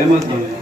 没问题。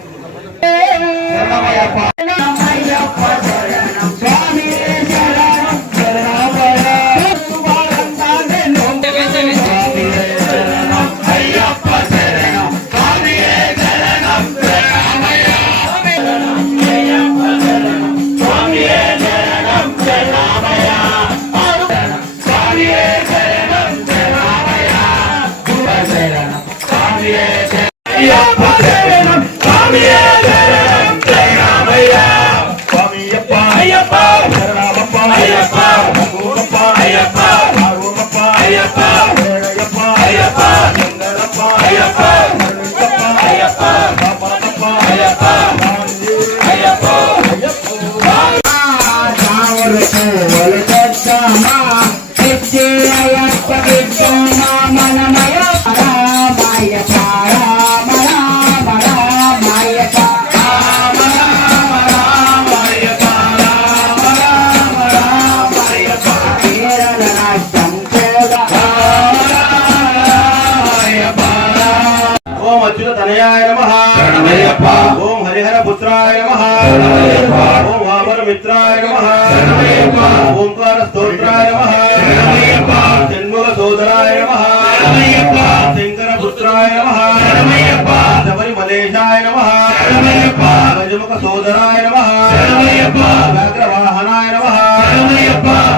గజముఖ సోదరాయ నమ వ్యాఘ్రవాహనాయ నమ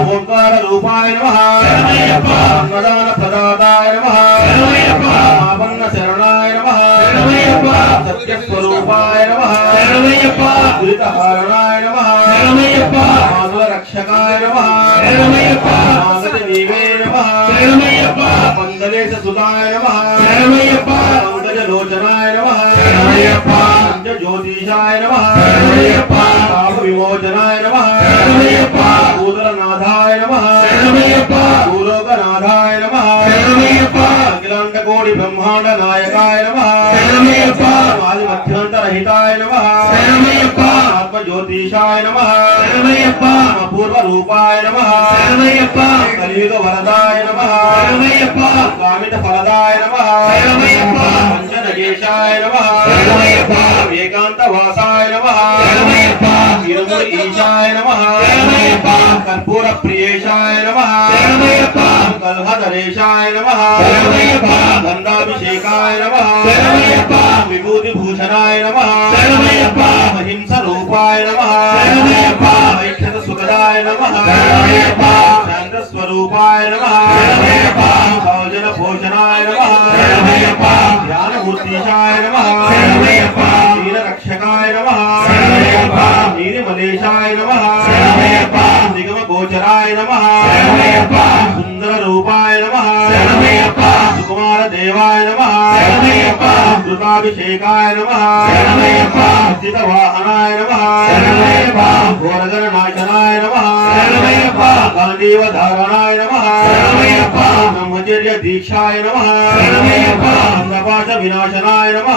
ఓంకార రూపాయ నమ అన్నదాన ప్రదాతాయ నమ ఆపన్న శరణాయ నమ సత్యస్వరూపాయ నమ దురితహారణాయ నమ రక్షకాయ నమ నాగతి నీవే నమ పందలేశ సుతాయ నమ లోచనాయ నమ జ్యోతిషాయ నమ. పాప విమోచనాయ నమ. భూతలనాథాయ నమ. భూలోకనాథాయ నమ. అఖిలాండ కోడి బ్రహ్మాండ నాయకాయ నమ. ఆది మధ్యాంతరహితాయ నమ. ఆత్మజ్యోతిషాయ నమ. పూర్వ రూపాయ నమ. కలియుగ వరదాయ నమ. కామిత ఫలదాయ నమ. పంచనగేశాయ నమ. ఏకాంత వాసాయ ఈశాయ నమ కర్పూర ప్రియేశాయ నమ కల్హదరేశాయ నమ గంధాభిషేకాయ నమ విభూతి భూషణాయ నమ అహింస రూపాయ నమ సుఖదాయ నమ స్వరూపాయ భోజన భోజనాయ నమ ధ్యానమూర్తిశాయ నమ నీల రక్షకాయ నమ నీలిమలేశాయ నమ నిగమ గోచరాయ నమ సుందర రూపాయ సుకుమార దేవాయ నమ కృతాభిషేకాయ నమ వాహనాయ నమ ఘోరగణ నాశనాయ నమ గాంధీవ ధారణాయ నమ బ్రహ్మచర్య దీక్షాయ నమ అంధపాశ వినాశనాయ నమ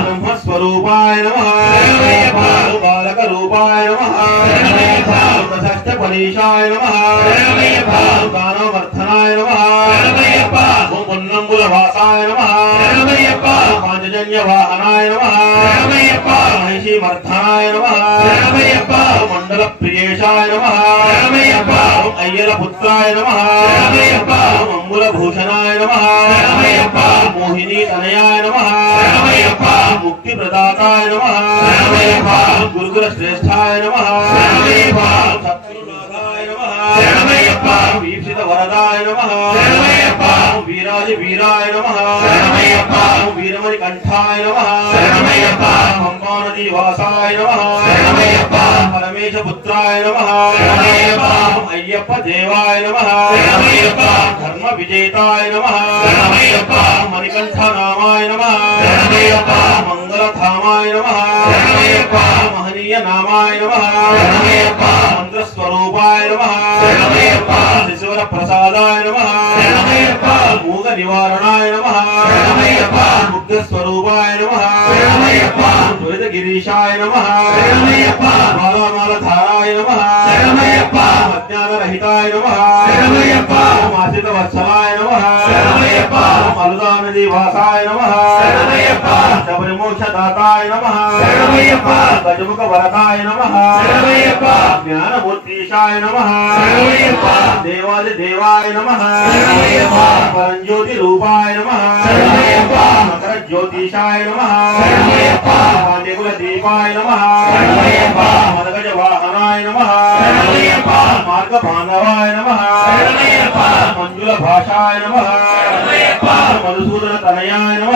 బ్రహ్మస్వరూపాయ నమ బాలక రూపాయ నమ షష్ట పరీషాయ నమ పొన్నంబుల వాసాయ నమ పాంచజన్య వాహనాయ నమ మహిషి మర్ధనాయ నమ మండల ప్రియేశాయ నమ. అయ్యల పుత్రాయ నమ. అంబుల భూషణాయ నమ. మోహిని తనయాయ నమ. శరణమయ్యప్ప ముక్తి ప్రదాతాయ నమ. శరణమయ్యప్ప గురుకుల శ్రేష్ఠాయ నమ. శరణమయ్యప్ప వీక్షిత వరదాయ నమ శరణమయ్యప్ప వీరాజి వీరాయ నమ శరణమయ్యప్ప వీరమణి కంఠాయ నమ శరణమయ్యప్ప పంపానది వాసాయ నమ శరణమయ్యప్ప పరమేశ పుత్రాయ నమ శరణమయ్యప్ప అయ్యప్ప దేవాయ నమ శరణమయ్యప్ప ధర్మ విజేతాయ నమ శరణమయ్యప్ప మణికంఠ నామాయ నమ శరణమయ్యప్ప మంగళధామాయ నమ శరణమయ్యప్ప మహనీయ నామాయ నమ శరణమయ్యప్ప మంత్ర స్వరూపాయ నమ శిశువర ప్రసాదాయ నమ. మూగ నివారణాయ నమ. ముగ్ధ స్వరూపాయ నమ. దురిత గిరీశాయ నమ. బాలమాల ధారాయ నమ. అజ్ఞాన రహితాయ నమ. మాసిత వత్సలాయ నమ. మరుదానది వాసాయ నమ శబరిమోక్ష దాతాయ నమ గజముఖ వరదాయ నమ జ్ఞానమూర్తీశాయ నమ. దేవాది దేవాయ నమ. పరంజ్యోతి రూపాయ నమ. మకర జ్యోతిషాయ నమ. పాండ్యకుల దీపాయ నమ. మదగజ వాహనాయ నమ. మార్గ బాంధవాయ నమ. మంజుల భాషాయ నమ మధుసూదన తనయాయ నమ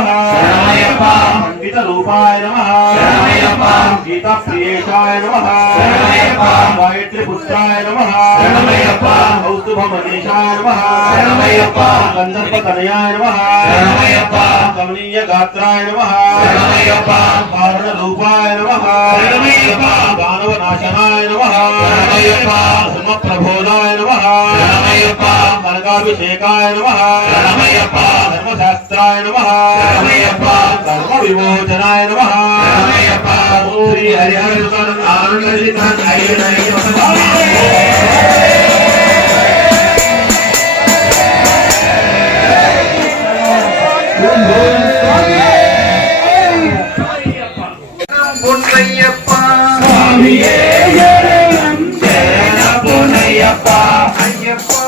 పండిత రూపాయ నమ గీతా ప్రియేశాయ నమ గాయత్రి పుత్రాయ నమ కౌస్తుభ మనీషాయ నమ గంధర్వ తనయాయ నమ కమనీయ గాత్రాయ నమ కారణ రూపాయ నమ దానవ నాశనాయ నమ ధర్మ ప్రబోధాయ నమ శరణమయ్యప్ప కనకాభిషేకాయ నమ శరణమయ్యప్ప ధర్మశాస్త్రాయ నమ శరణమయ్యప్ప ధర్మ విమోచనాయ నమ శరణమయ్యప్ప శ్రీ హరిహర ఆనంద பொன்னையப்பா ஐயப்பா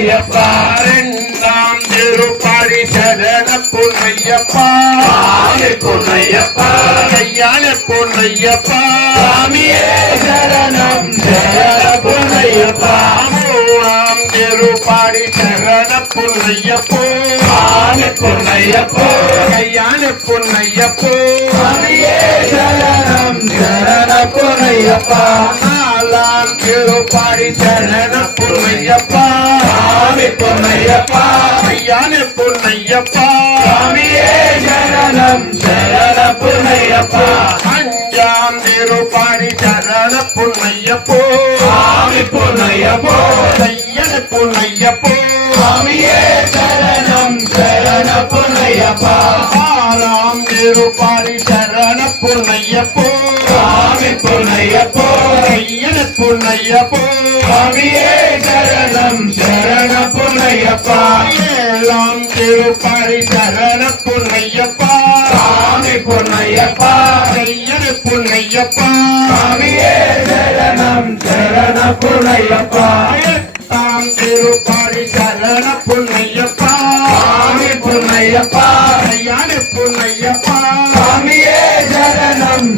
ஐயப்பா இரண்டாம் திருப்பாரி சரண பொன்னையப்பா. பொன்னையப்பா. கையான பொன்னையப்பா. சாமியே சரணம் சரண பொன்னையப்பா. மூணாம் திருப்பாரி சரண பொன்னையப்போ. பொன்னையப்போ. கையான பொன்னையப்போ. சாமியே சரணம் சரண பொன்னையப்பா. நாலாம் திருப்பாரி சரண பொன்னையப்பா. சுவாமி பொன்னையப்பா. ஐயான பொன்னையப்பா. சுவாமியே சரணம் சரண பொன்னையப்பா. அஞ்சாம் திருப்பாடி சரண பொன்னையப்போ. சுவாமி பொன்னையப்போ. ஐயன பொன்னையப்போ. சுவாமியே சரணம் சரண பொன்னையப்பா. ஆறாம் திருப்பாடி சரண பொன்னையப்போ சுவாமி பொன்னையப்போ ஐயன பொன்னையப்போ சுவாமியே சரணம் சரண பொன்னையப்பா ஏழாம் திருப்பாடி சரண பொன்னையப்பா சுவாமி பொன்னையப்பா ஐயன பொன்னையப்பா சுவாமியே சரணம் சரண பொன்னையப்பா எட்டாம் திருப்பாடி சரண பொன்னையப்பா சுவாமி பொன்னையப்பா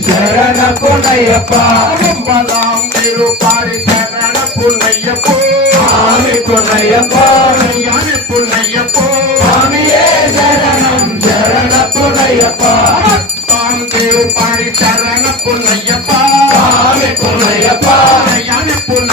சரண பொன்னையப்பா ஒன்பதாம் திருப்பாடி சரண பொன்னையப்போ சுவாமி பொன்னையப்பா ஐயான பொன்னையப்போ சுவாமியே சரணம் சரண பொன்னையப்பா பத்தாம் திருப்பாடி சரண பொன்னையப்பா சுவாமி பொன்னையப்பா ஐயான பொன்னையப்பா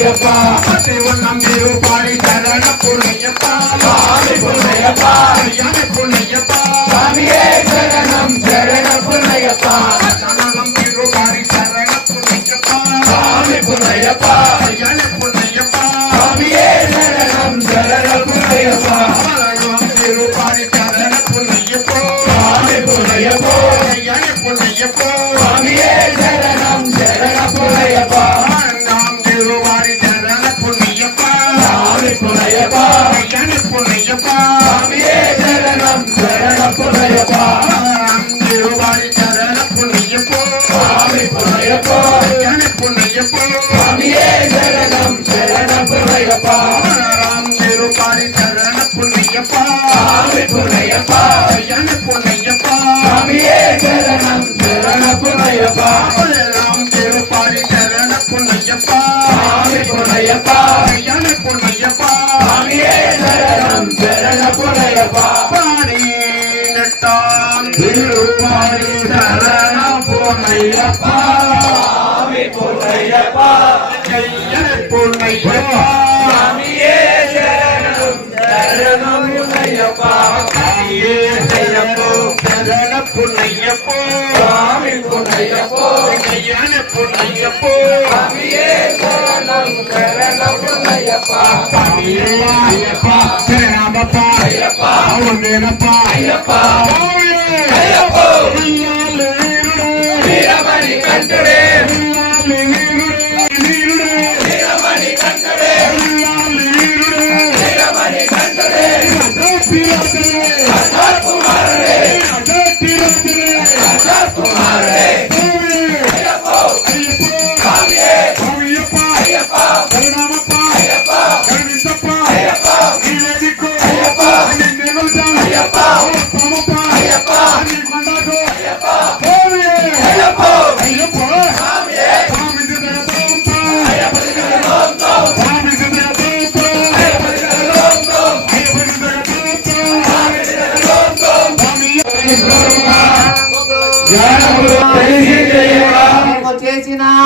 புள்ளையப்பா பத்தி ஒன்றாம் தேவு பாடி தரண புள்ளையப்பா பாடி புள்ளையப்பா ஐயாமி புள்ளையப்பா சாமியே சரணம் சரண புள்ளையப்பா சரணம் தேவு பாடி தரண புள்ளையப்பா சாமி புள்ளையப்பா ஐயாமி புள்ளையப்பா புண்ணியப்பா ராம் திருப்பாரி சரண புண்ணியப்பா. புண்ணியப்பா. ஐயன புண்ணியப்பா. சாமியே சரணம் சரண புண்ணியப்பா. ராம் திருப்பாரி சரண புண்ணியப்பா. புண்ணியப்பா. ஐயன புண்ணியப்பா. சாமியே சரணம் சரண புண்ணியப்பா. பாடி நட்டான் திருப்பாரி சரண புண்ணியப்பா. புண்ணியப்பா. ஐயன பொன்னையப்பா சாமியே சரணம் சரணம் பொன்னையப்பா சாமியே சரணப்போ சரண பொன்னையப்போ சாமி பொன்னையப்போ கல்யாண பொன்னையப்போ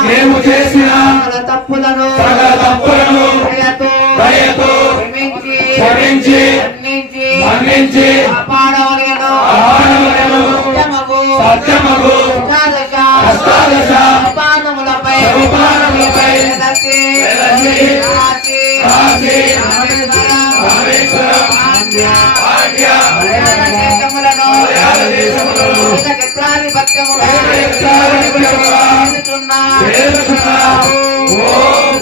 మేము చేసిన తప్పులను తప్పులను దయతో క్షమించి మన్నించి సత్యమగు. అష్టాదశ. సోపానములపై సోపానములపై వెలసి. వెలసి. రాసి. రాసి. రామేశ్వరం. రామేశ్వరం. ఆంధ్య ఆజ్ఞ. మలయాళ దేశములను మలయాళ దేశములను చక్రాధిపత్యముగా చక్రాధిపత్యముగా చేస్తున్న చేస్తున్న ఓం.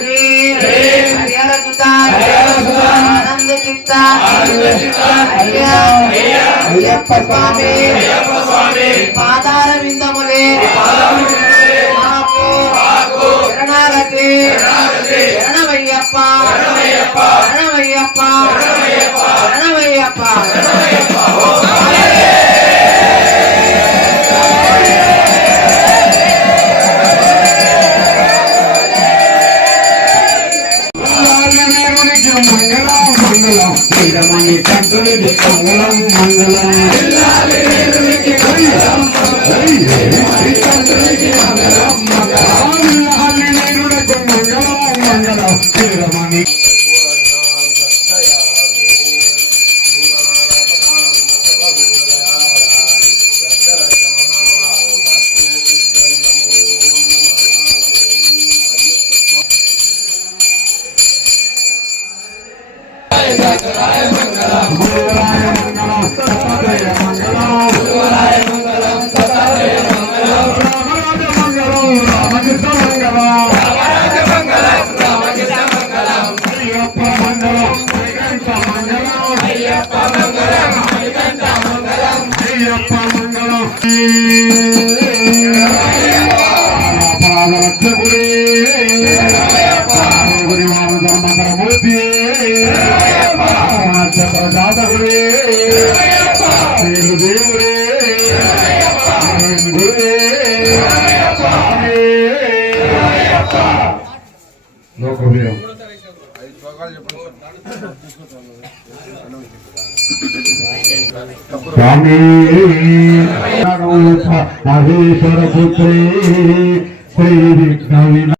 అయ్యప్ప స్వామి అయ్యప్ప స్వామి పాదార విందములే పాదములే మాకు మాకు శరణాగతి శరణాగతి శరణమయ్యప్ప శరణమయ్యప్ప శరణమయ్యప్ప శరణమయ్యప్ప వీరమణి కంఠునికి మంగళం మంగళం రాజనీయునికి మంగళం మంగళం. स्वामी सर्वपुत्रे